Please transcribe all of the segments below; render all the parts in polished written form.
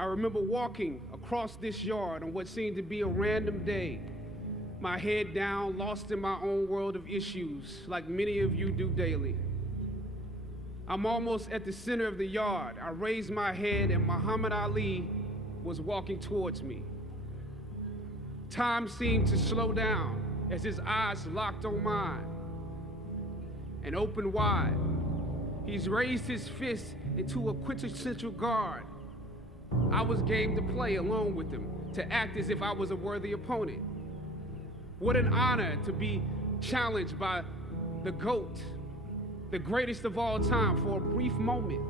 I remember walking across this yard on what seemed to be a random day, my head down, lost in my own world of issues, like many of you do daily. I'm almost at the center of the yard. I raised my head and Muhammad Ali was walking towards me. Time seemed to slow down as his eyes locked on mine and opened wide. He's raised his fist into a quintessential guard. I was game to play along with him, to act as if I was a worthy opponent. What an honor to be challenged by the GOAT, the greatest of all time, for a brief moment.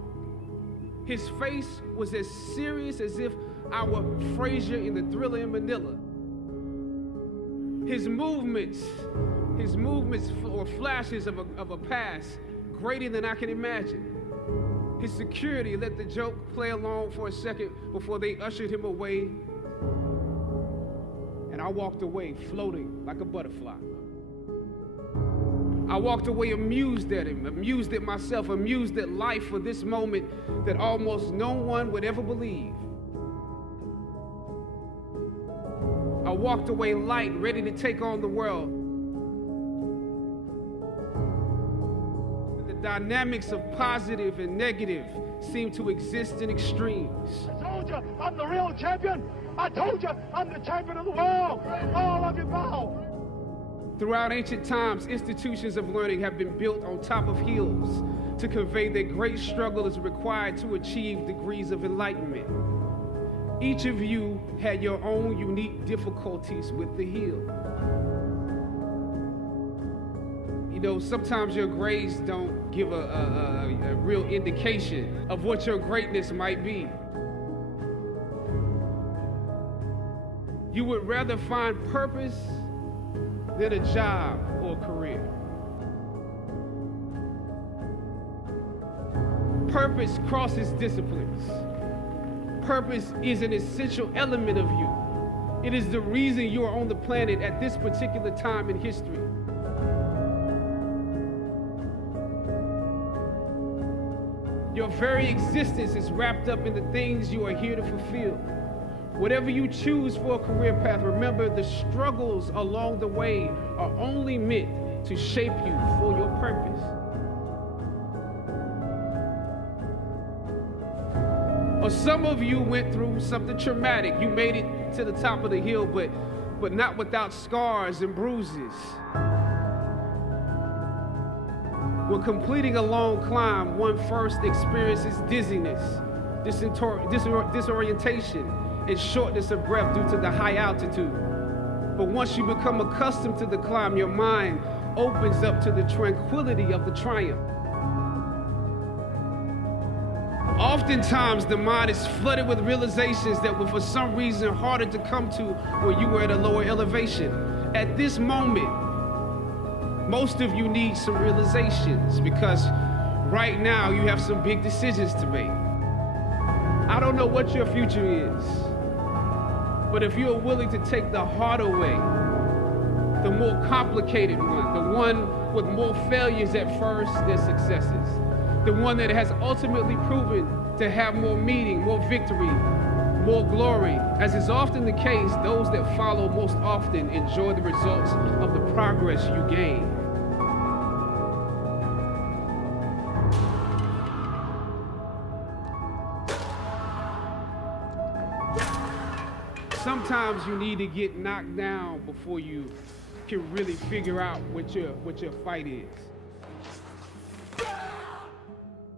His face was as serious as if I were Frazier in the Thriller in Manila. His movements were flashes of a past greater than I can imagine. His security let the joke play along for a second before they ushered him away. And I walked away floating like a butterfly. I walked away amused at him, amused at myself, amused at life for this moment that almost no one would ever believe. I walked away light, ready to take on the world. The dynamics of positive and negative seem to exist in extremes. I told you I'm the real champion. I told you I'm the champion of the world. All of you bow. Throughout ancient times, institutions of learning have been built on top of hills to convey that great struggle is required to achieve degrees of enlightenment. Each of you had your own unique difficulties with the hill. You know, sometimes your grades don't give a real indication of what your greatness might be. You would rather find purpose than a job or a career. Purpose crosses disciplines. Purpose is an essential element of you. It is the reason you are on the planet at this particular time in history. Your very existence is wrapped up in the things you are here to fulfill. Whatever you choose for a career path, remember the struggles along the way are only meant to shape you for your purpose. Or some of you went through something traumatic. You made it to the top of the hill, but not without scars and bruises. When completing a long climb, one first experiences dizziness, disorientation, and shortness of breath due to the high altitude. But once you become accustomed to the climb, your mind opens up to the tranquility of the triumph. Oftentimes, the mind is flooded with realizations that were for some reason harder to come to when you were at a lower elevation. At this moment, most of you need some realizations because right now you have some big decisions to make. I don't know what your future is, but if you are willing to take the harder way, the more complicated one, the one with more failures at first than successes, the one that has ultimately proven to have more meaning, more victory, more glory. As is often the case, those that follow most often enjoy the results of the progress you gain. Sometimes you need to get knocked down before you can really figure out what your fight is.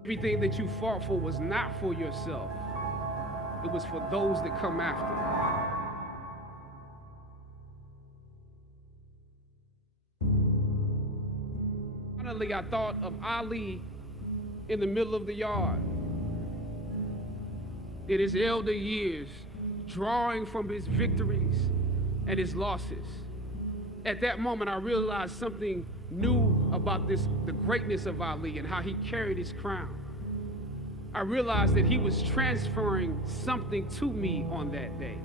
Everything that you fought for was not for yourself. It was for those that come after. Finally, I thought of Ali in the middle of the yard. In his elder years, drawing from his victories and his losses. At that moment, I realized something new about the greatness of Ali and how he carried his crown. I realized that he was transferring something to me on that day.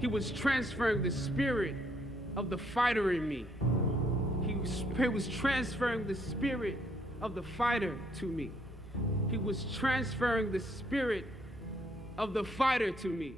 He was transferring the spirit of the fighter in me. He was transferring the spirit of the fighter to me. He was transferring the spirit of the fighter to me.